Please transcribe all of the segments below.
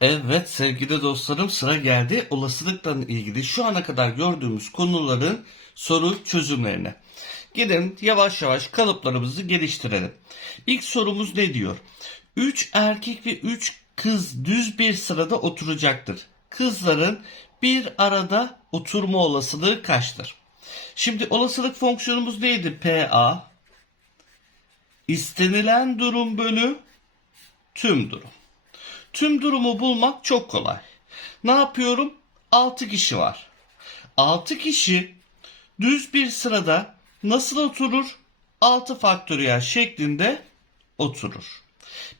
Evet sevgili dostlarım sıra geldi olasılıkla ilgili şu ana kadar gördüğümüz konuların soru çözümlerine. Gidelim yavaş yavaş kalıplarımızı geliştirelim. İlk sorumuz ne diyor? 3 erkek ve 3 kız düz bir sırada oturacaktır. Kızların bir arada oturma olasılığı kaçtır? Şimdi olasılık fonksiyonumuz neydi? PA istenilen durum bölü tüm durum. Tüm durumu bulmak çok kolay. Ne yapıyorum? 6 kişi var. 6 kişi düz bir sırada nasıl oturur? 6 faktöriyel şeklinde oturur.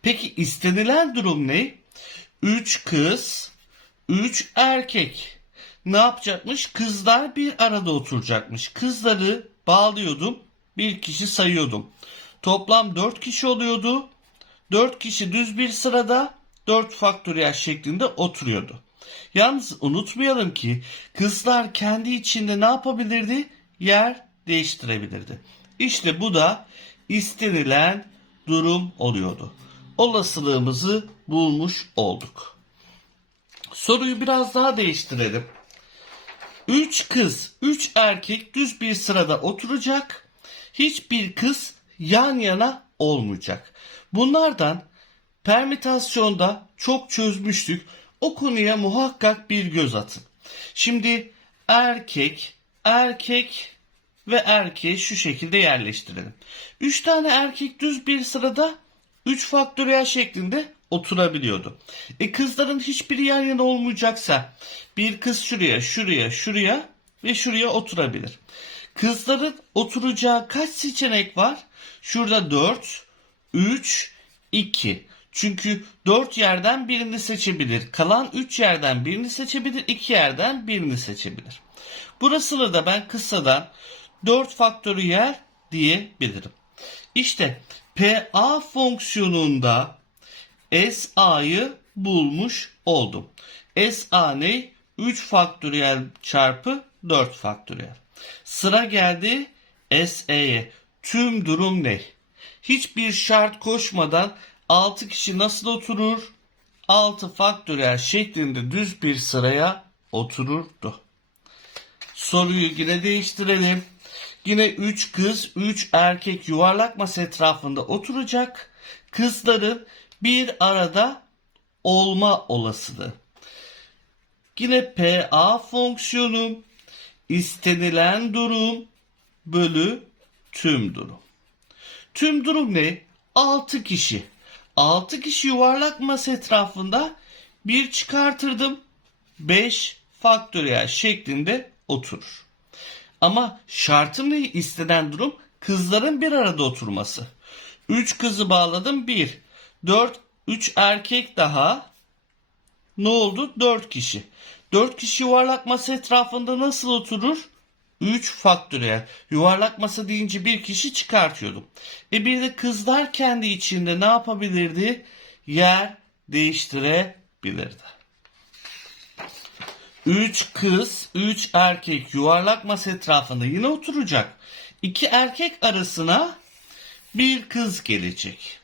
Peki istenilen durum ne? 3 kız, 3 erkek. Ne yapacakmış? Kızlar bir arada oturacakmış. Kızları bağlıyordum. Bir kişi sayıyordum. Toplam 4 kişi oluyordu. 4 kişi düz bir sırada 4 faktöriyel şeklinde oturuyordu. Yalnız unutmayalım ki kızlar kendi içinde ne yapabilirdi? Yer değiştirebilirdi. İşte bu da istenilen durum oluyordu. Olasılığımızı bulmuş olduk. Soruyu biraz daha değiştirelim. 3 kız, 3 erkek düz bir sırada oturacak. Hiçbir kız yan yana olmayacak. Bunlardan permütasyonda çok çözmüştük. O konuya muhakkak bir göz atın. Şimdi erkek, erkek ve erkeği şu şekilde yerleştirelim. 3 tane erkek düz bir sırada 3 faktöriyel şeklinde oturabiliyordu. E kızların hiçbiri yan yana olmayacaksa bir kız şuraya, şuraya, şuraya ve şuraya oturabilir. Kızların oturacağı kaç seçenek var? Şurada 4, 3, 2. Çünkü 4 yerden birini seçebilir. Kalan 3 yerden birini seçebilir. 2 yerden birini seçebilir. Burasını da ben kısadan 4 faktöriyel diyebilirim. İşte PA fonksiyonunda SA'yı bulmuş oldum. SA ne? 3 faktöriyel çarpı 4 faktöriyel. Sıra geldi SE'ye. Tüm durum ne? Hiçbir şart koşmadan 6 kişi nasıl oturur? 6 faktöriyel şeklinde düz bir sıraya otururdu. Soruyu yine değiştirelim. Yine 3 kız, 3 erkek yuvarlak masa etrafında oturacak. Kızların bir arada olma olasılığı. Yine PA fonksiyonu istenilen durum bölü tüm durum. Tüm durum ne? 6 kişi. 6 kişi yuvarlak masa etrafında bir çıkartırdım. 5 faktöriyel şeklinde oturur. Ama şartım ne? İstenen durum kızların bir arada oturması. 3 kızı bağladım 1. 4 3 erkek daha ne oldu? 4 kişi. 4 kişi yuvarlak masa etrafında nasıl oturur? 3 faktöriyel. Yuvarlak masa deyince bir kişi çıkartıyordum. E bir de kızlar kendi içinde ne yapabilirdi? Yer değiştirebilirdi. 3 kız, 3 erkek yuvarlak masa etrafında yine oturacak. 2 erkek arasına bir kız gelecek.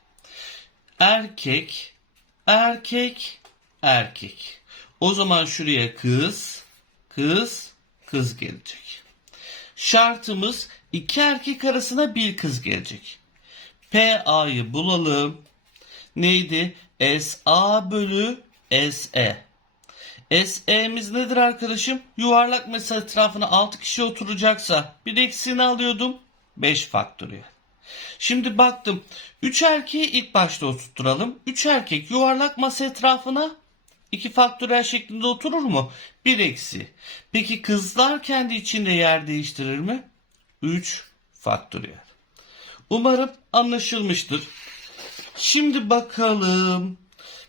Erkek, erkek, erkek. O zaman şuraya kız, kız, kız gelecek. Şartımız iki erkek arasına bir kız gelecek. PA'yı bulalım. Neydi? SA bölü SE. SE'miz nedir arkadaşım? Yuvarlak masa etrafına 6 kişi oturacaksa bir eksiğini alıyordum. 5 faktöriyel. Şimdi baktım. 3 erkeği ilk başta oturtturalım. 3 erkek yuvarlak masa etrafına 2 faktöriyel şeklinde oturur mu? 1 eksi. Peki kızlar kendi içinde yer değiştirir mi? 3 faktöriyel. Umarım anlaşılmıştır. Şimdi bakalım.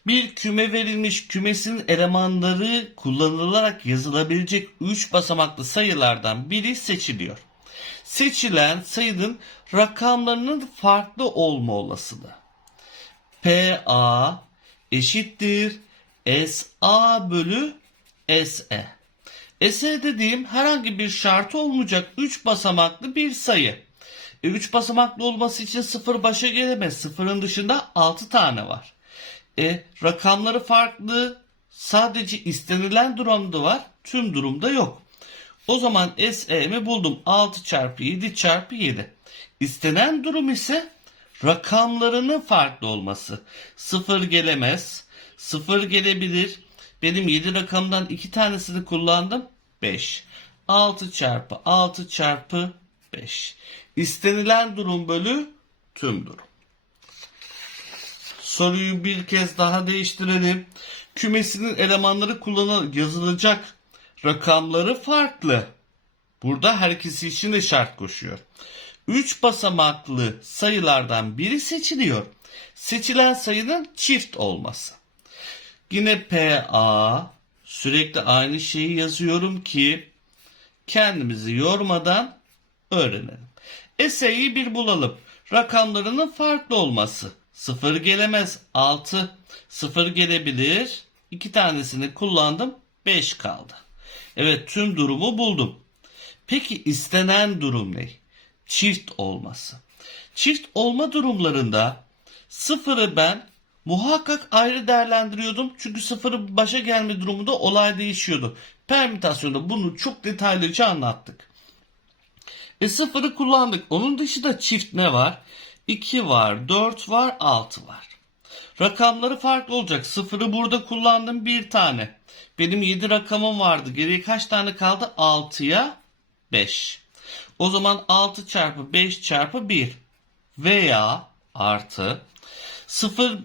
Bir küme verilmiş kümesin elemanları kullanılarak yazılabilecek 3 basamaklı sayılardan biri seçiliyor. Seçilen sayının rakamlarının farklı olma olasılığı. PA eşittir SA bölü SE. SE dediğim herhangi bir şart olmayacak 3 basamaklı bir sayı. 3 basamaklı olması için sıfır başa gelemez. Sıfırın dışında 6 tane var. E, rakamları farklı Sadece istenilen durumda var, tüm durumda yok. O zaman SE'mi buldum. 6 çarpı 7 çarpı 7. İstenen durum ise rakamlarının farklı olması. 0 gelemez. 0 gelebilir. Benim 7 rakamdan 2 tanesini kullandım. 5. 6 çarpı 6 çarpı 5. İstenilen durum bölü tüm durum. Soruyu bir kez daha değiştirelim. Kümesinin elemanları kullanılarak yazılacak rakamları farklı. Burada herkesi için de şart koşuyor. 3 basamaklı sayılardan biri seçiliyor. Seçilen sayının çift olması. Yine PA sürekli aynı şeyi yazıyorum ki kendimizi yormadan öğrenelim. Eseyi bir bulalım. Rakamlarının farklı olması. 0 gelemez 6. 0 gelebilir. 2 tanesini kullandım. 5 kaldı. Evet tüm durumu buldum. Peki istenen durum ne? Çift olması. Çift olma durumlarında sıfırı ben muhakkak ayrı değerlendiriyordum. Çünkü sıfırı başa gelme durumunda olay değişiyordu. Permütasyonda bunu çok detaylıca anlattık. E sıfırı kullandık. Onun dışında çift ne var? 2 var, 4 var, 6 var. Rakamları farklı olacak. Sıfırı burada kullandım bir tane. Benim 7 rakamım vardı. Geriye kaç tane kaldı? 6'ya 5. O zaman 6 çarpı 5 çarpı 1 veya artı 0,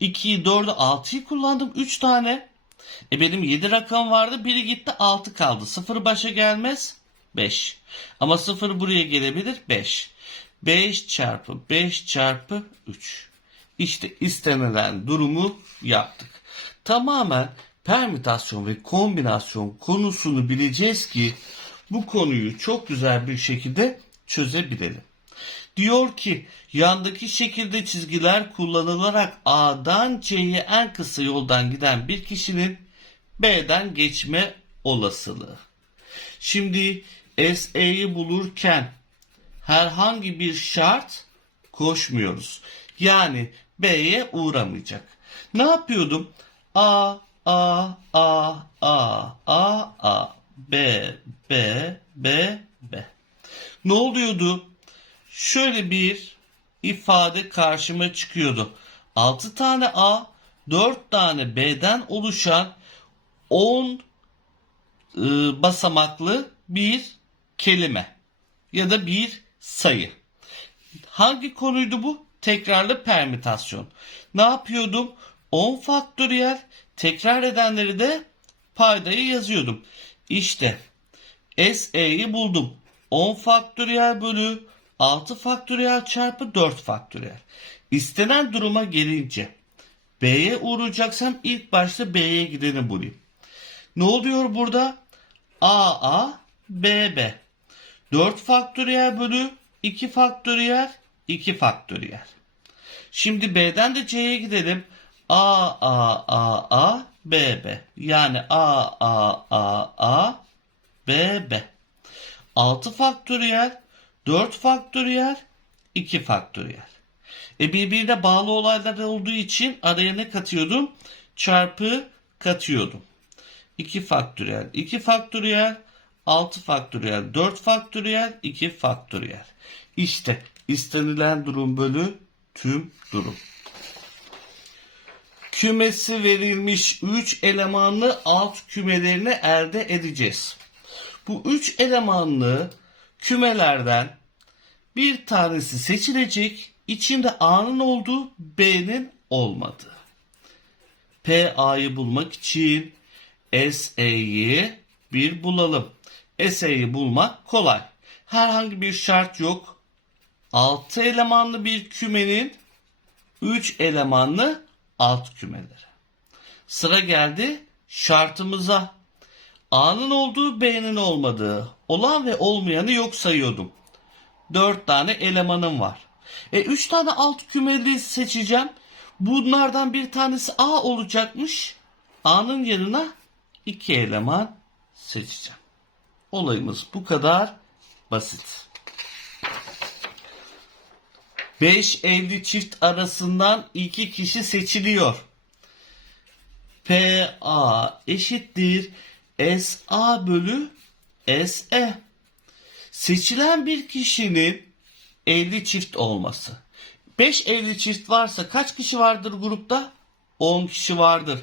2'yi, 4'ü, 6'yı kullandım 3 tane. E benim 7 rakam vardı. Biri gitti 6 kaldı. 0 başa gelmez 5. Ama 0 buraya gelebilir 5. 5 çarpı 5 çarpı 3. İşte istenilen durumu yaptık. Tamamen permütasyon ve kombinasyon konusunu bileceğiz ki bu konuyu çok güzel bir şekilde çözebilelim. Diyor ki yandaki şekilde çizgiler kullanılarak A'dan C'ye en kısa yoldan giden bir kişinin B'den geçme olasılığı. Şimdi SE'yi bulurken herhangi bir şart koşmuyoruz. Yani B'ye uğramayacak. Ne yapıyordum? A, A, A, A, A, A, B, B, B, B. Ne oluyordu? Şöyle bir ifade karşıma çıkıyordu. 6 tane A, 4 tane B'den oluşan 10 e, basamaklı bir kelime ya da bir sayı. Hangi konuydu bu? Tekrarlı permütasyon. Ne yapıyordum? 10 faktöriyel tekrar edenleri de paydayı yazıyordum. İşte SE'yi buldum. 10 faktöriyel bölü 6 faktöriyel çarpı 4 faktöriyel. İstenen duruma gelince B'ye uğrayacaksam ilk başta B'ye gideni bulayım. Ne oluyor burada? AA, BB. 4 faktöriyel bölü 2 faktöriyel 2 faktöriyel. Şimdi B'den de C'ye gidelim. A, A, A, A, B, B. Yani A, A, A, A, B, B. 6 faktöriyel, 4 faktöriyel, 2 faktöriyel. E birbirine bağlı olaylar olduğu için araya ne katıyordum? Çarpı katıyordum. 2 faktöriyel, 2 faktöriyel, 6 faktöriyel, 4 faktöriyel, 2 faktöriyel. İşte istenilen durum bölü tüm durum. Kümesi verilmiş 3 elemanlı alt kümelerini elde edeceğiz. Bu 3 elemanlı kümelerden bir tanesi seçilecek, içinde A'nın olduğu, B'nin olmadığı. PA'yı bulmak için SE'yi bir bulalım. SE'yi bulmak kolay. Herhangi bir şart yok. 6 elemanlı bir kümenin 3 elemanlı alt kümeleri. Sıra geldi şartımıza. A'nın olduğu B'nin olmadığı, olan ve olmayanı yok sayıyordum. 4 tane elemanım var. E 3 tane alt kümeli seçeceğim. Bunlardan bir tanesi A olacakmış. A'nın yanına 2 eleman seçeceğim. Olayımız bu kadar basit. 5 evli çift arasından iki kişi seçiliyor. PA eşittir SA bölü SE. Seçilen bir kişinin 50 çift olması. 5 50 çift varsa kaç kişi vardır grupta? 10 kişi vardır.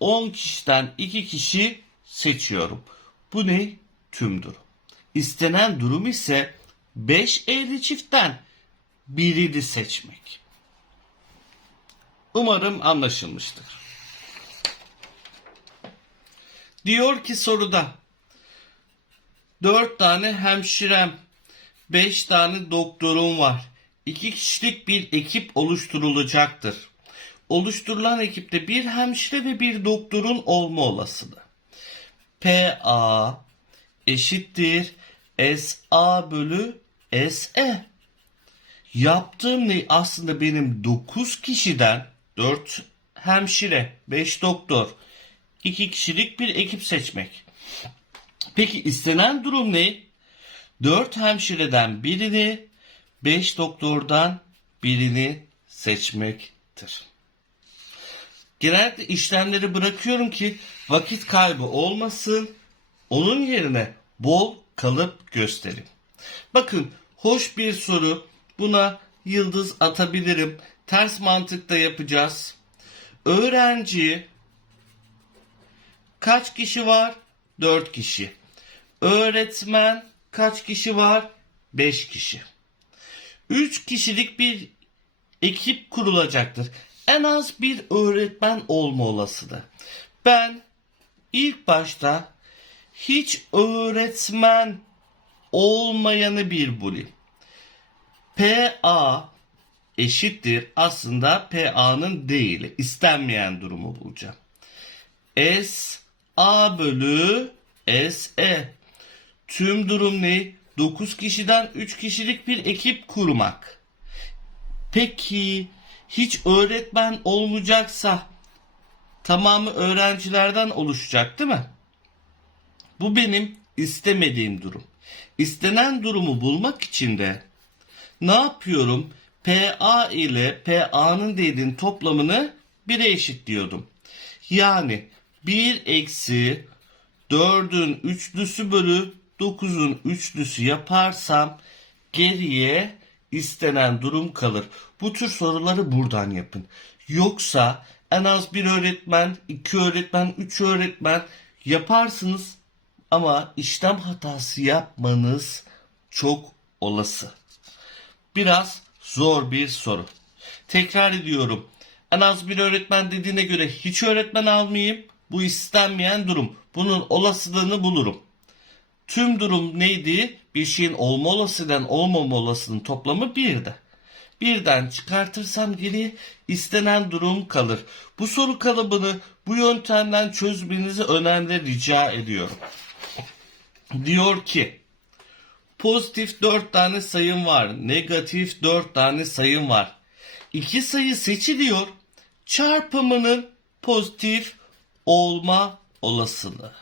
10 kişiden 2 kişi seçiyorum. Bu ne? Tüm durum. İstenen durum ise 5 50 çiftten birini seçmek. Umarım anlaşılmıştır. Diyor ki soruda 4 tane hemşirem, 5 tane doktorum var. 2 kişilik bir ekip oluşturulacaktır. Oluşturulan ekipte bir hemşire ve bir doktorun olma olasılığı. PA eşittir SA bölü SE. Yaptığım ne? Aslında benim 9 kişiden 4 hemşire, 5 doktor, 2 kişilik bir ekip seçmek. Peki istenen durum ne? 4 hemşireden birini, 5 doktordan birini seçmektir. Genellikle işlemleri bırakıyorum ki vakit kaybı olmasın. Onun yerine bol kalıp göstereyim. Bakın hoş bir soru. Buna yıldız atabilirim. Ters mantıkta yapacağız. Öğrenci kaç kişi var? 4 kişi. Öğretmen kaç kişi var? 5 kişi. 3 kişilik bir ekip kurulacaktır. En az bir öğretmen olma olasılığı. Ben ilk başta hiç öğretmen olmayanı bir bulayım. PA eşittir aslında PA'nın değili. istenmeyen durumu bulacağım. S A bölü S E. Tüm durum ne? 9 kişiden 3 kişilik bir ekip kurmak. Peki hiç öğretmen olmayacaksa tamamı öğrencilerden oluşacak değil mi? Bu benim istemediğim durum. İstenen durumu bulmak için de ne yapıyorum? PA ile PA'nın değerinin toplamını 1'e eşitliyordum. Yani 1 eksi 4'ün üçlüsü bölü 9'un üçlüsü yaparsam geriye istenen durum kalır. Bu tür soruları buradan yapın. Yoksa en az bir öğretmen, iki öğretmen, üç öğretmen yaparsınız ama işlem hatası yapmanız çok olası. Biraz zor bir soru. Tekrar ediyorum. En az bir öğretmen dediğine göre hiç öğretmen almayayım. Bu istenmeyen durum. Bunun olasılığını bulurum. Tüm durum neydi? Bir şeyin olma olasılığından olmama olasılığının toplamı birdi. Birden çıkartırsam geriye istenen durum kalır. Bu soru kalıbını bu yöntemden çözmenizi önemli rica ediyorum. Diyor ki pozitif 4 tane sayım var. Negatif 4 tane sayım var. İki sayı seçiliyor. Çarpımının pozitif olma olasılığı.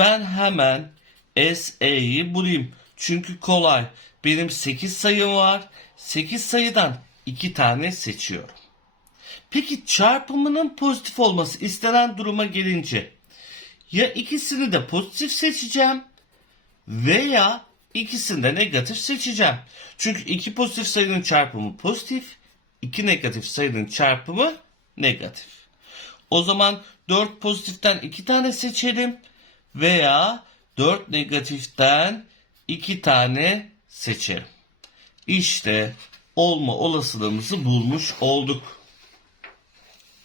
Ben hemen SE'yi bulayım. Çünkü kolay. Benim 8 sayım var. 8 sayıdan 2 tane seçiyorum. Peki çarpımının pozitif olması istenen duruma gelince ya ikisini de pozitif seçeceğim veya ikisini de negatif seçeceğim. Çünkü iki pozitif sayının çarpımı pozitif, iki negatif sayının çarpımı negatif. O zaman 4 pozitiften 2 tane seçelim veya 4 negatiften 2 tane seçelim. İşte olma olasılığımızı bulmuş olduk.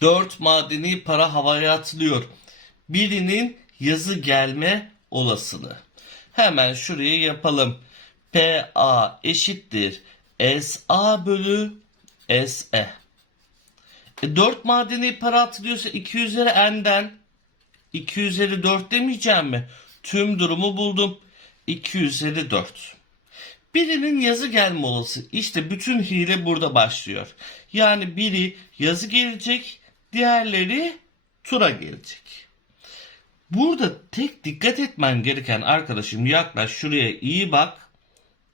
4 madeni para havaya atılıyor. Birinin yazı gelme olasılığı. Hemen şuraya yapalım. PA eşittir SA bölü SE. E 4 madeni para atılıyorsa 2 üzeri n'den 2 üzeri 4 demeyeceğim mi? Tüm durumu buldum. 2 üzeri 4. Birinin yazı gelme olası. İşte bütün hile burada başlıyor. Yani biri yazı gelecek, diğerleri tura gelecek. Burada tek dikkat etmen gereken arkadaşım yaklaş şuraya iyi bak.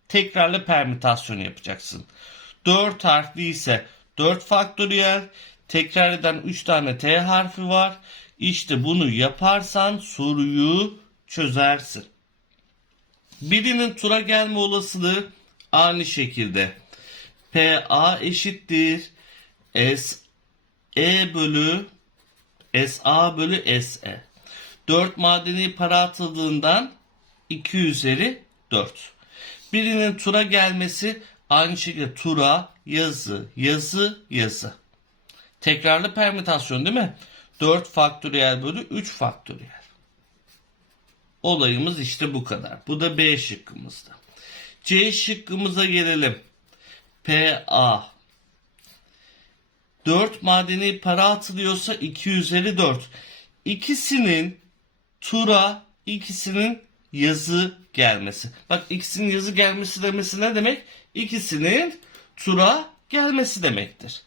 Tekrarla permütasyon yapacaksın. 4 harfli ise 4 faktöriyel, Tekrar eden 3 tane T harfi var. İşte bunu yaparsan soruyu çözersin. Birinin tura gelme olasılığı aynı şekilde. PA eşittir S E bölü SA bölü SE. 4 madeni para atıldığından 2 üzeri 4. Birinin tura gelmesi aynı şekilde tura, yazı, yazı, yazı. Tekrarlı permütasyon değil mi? 4 faktöriyel bölü 3 faktöriyel. Olayımız işte bu kadar. Bu da B şıkkımızda. C şıkkımıza gelelim. PA 4 madeni para atılıyorsa 2 üzeri 4. İkisinin tura, ikisinin yazı gelmesi. Bak ikisinin yazı gelmesi demesi ne demek? İkisinin tura gelmesi demektir.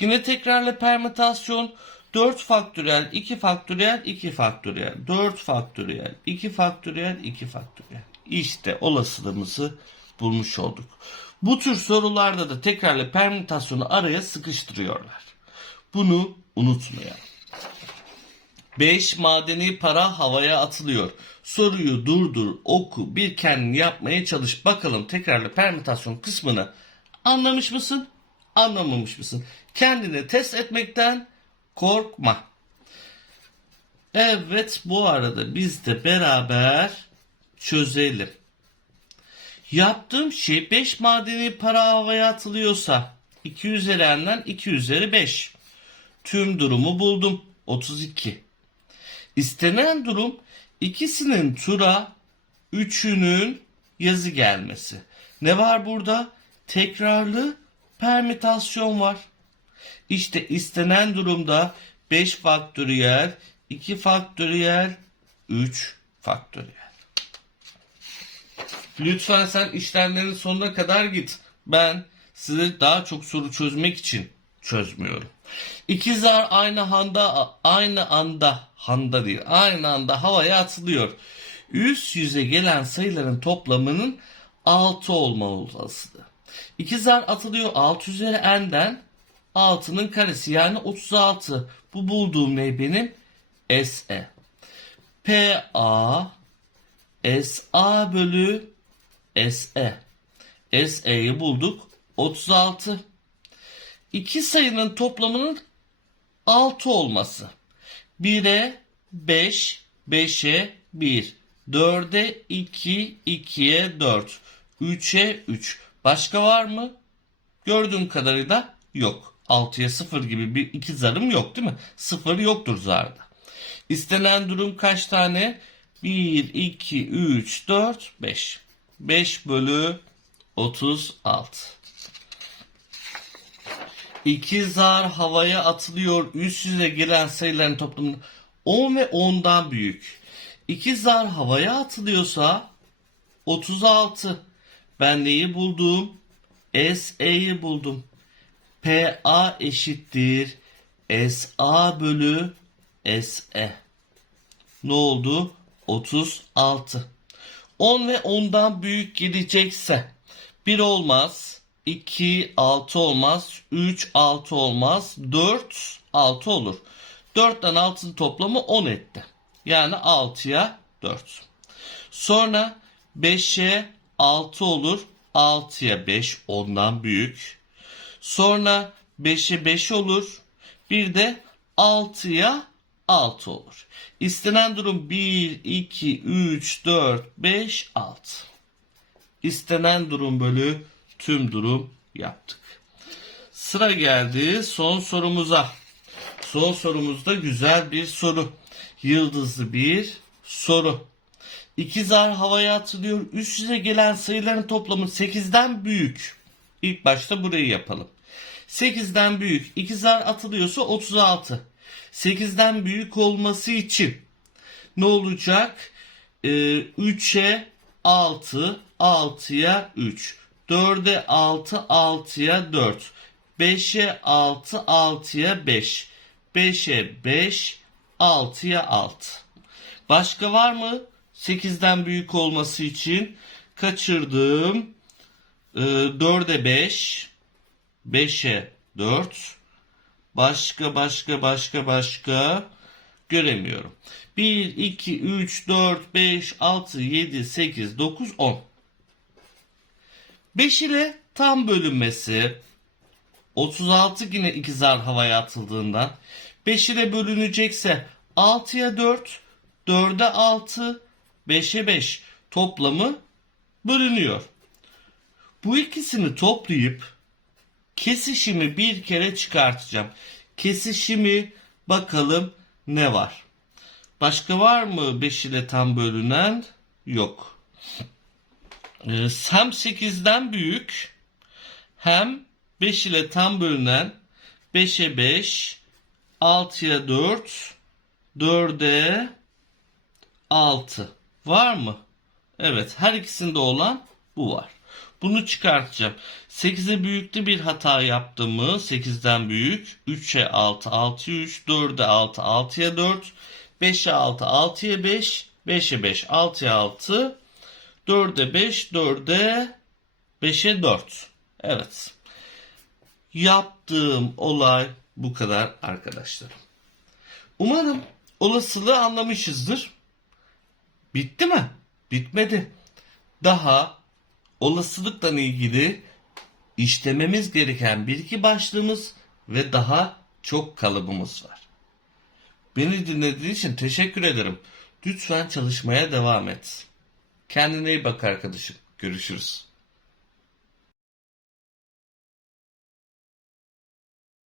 Yine tekrarlı permütasyon 4 faktöriyel, 2 faktöriyel, 2 faktöriyel, 4 faktöriyel, 2 faktöriyel, 2 faktöriyel. İşte olasılığımızı bulmuş olduk. Bu tür sorularda da tekrarlı permütasyonu araya sıkıştırıyorlar. Bunu unutmayalım. 5 madeni para havaya atılıyor. Soruyu durdur, oku, bir kendin yapmaya çalış. Bakalım tekrarlı permütasyon kısmını anlamış mısın? Anlamamış mısın? Kendini test etmekten korkma. Evet bu arada biz de beraber çözelim. Yaptığım şey 5 madeni para havaya atılıyorsa 2 üzeri n'den 2 üzeri 5. Tüm durumu buldum. 32. İstenen durum ikisinin tura üçünün yazı gelmesi. Ne var burada? Tekrarlı permütasyon var. İşte istenen durumda 5 faktöriyel, 2 faktöriyel, 3 faktöriyel. Lütfen sen işlemlerin sonuna kadar git. Ben size daha çok soru çözmek için çözmüyorum. İkizler aynı anda aynı anda handa değil aynı anda havaya atılıyor. Üst yüze gelen sayıların toplamının 6 olma olasılığı. İkizler atılıyor 6 üzeri n'den 6'nın karesi yani 36. Bu bulduğum ne benim? SE. PA SA bölü SE. SE'yi bulduk. 36. İki sayının toplamının 6 olması. 1'e 5, 5'e 1, 4'e 2, 2'ye 4, 3'e 3. Başka var mı? Gördüğüm kadarıyla yok. 6'ya 0 gibi bir iki zarım yok değil mi? 0 yoktur zarda. İstenen durum kaç tane? 1, 2, 3, 4, 5. 5 bölü 36. İki zar havaya atılıyor. Üst yüze gelen sayıların toplamı 10 ve 10'dan büyük. İki zar havaya atılıyorsa 36. Ben neyi buldum? SE'yi buldum. PA eşittir SA bölü SE. Ne oldu? 36. 10 ve 10'dan büyük gelecekse 1 olmaz, 2 6 olmaz, 3 6 olmaz, 4 6 olur. 4'ten 6'nın toplamı 10 etti. Yani 6'ya 4. Sonra 5'e 6 olur. 6'ya 5 ondan büyük. Sonra 5'e 5 olur. Bir de 6'ya 6 olur. İstenen durum 1, 2, 3, 4, 5, 6. İstenen durum bölü tüm durum yaptık. Sıra geldi son sorumuza. Son sorumuzda güzel bir soru. Yıldızlı bir soru. İki zar havaya atılıyor. Üst yüze gelen sayıların toplamı 8'den büyük. İlk başta burayı yapalım. 8'den büyük. İki zar atılıyorsa 36. 8'den büyük olması için ne olacak? Ee, 3'e 6, 6'ya 3. 4'e 6, 6'ya 4. 5'e 6, 6'ya 5. 5'e 5, 6'ya 6. Başka var mı? 8'den büyük olması için kaçırdım. Ee, 4'e 5, 5'e 4, Başka başka başka başka göremiyorum. 1, 2, 3, 4, 5, 6, 7, 8, 9, 10. 5 ile tam bölünmesi 36 yine ikizar havaya atıldığından 5 ile bölünecekse 6'ya 4, 4'e 6, 5'e 5 toplamı bölünüyor. Bu ikisini toplayıp kesişimi bir kere çıkartacağım. Kesişimi bakalım ne var. Başka var mı 5 ile tam bölünen? Yok. Ee, hem 8'den büyük hem 5 ile tam bölünen 5'e 5, 6'ya 4, 4'e 6. Var mı? Evet, her ikisinde olan bu var. Bunu çıkartacağım. 8'e büyüklü bir hata yaptım mı? 8'den büyük. 3'e 6, 6'ya 3, 4'e 6, 6'ya 4, 5'e 6, 6'ya 5, 5'e 5, 6'ya 6, 4'e 5, 4'e 5'e 4. Evet. Yaptığım olay bu kadar arkadaşlarım. Umarım olasılığı anlamışızdır. Bitti mi? Bitmedi. Daha olasılıkla ilgili işlememiz gereken bir iki başlığımız ve daha çok kalıbımız var. Beni dinlediğin için teşekkür ederim. Lütfen çalışmaya devam et. Kendine iyi bak arkadaşım. Görüşürüz.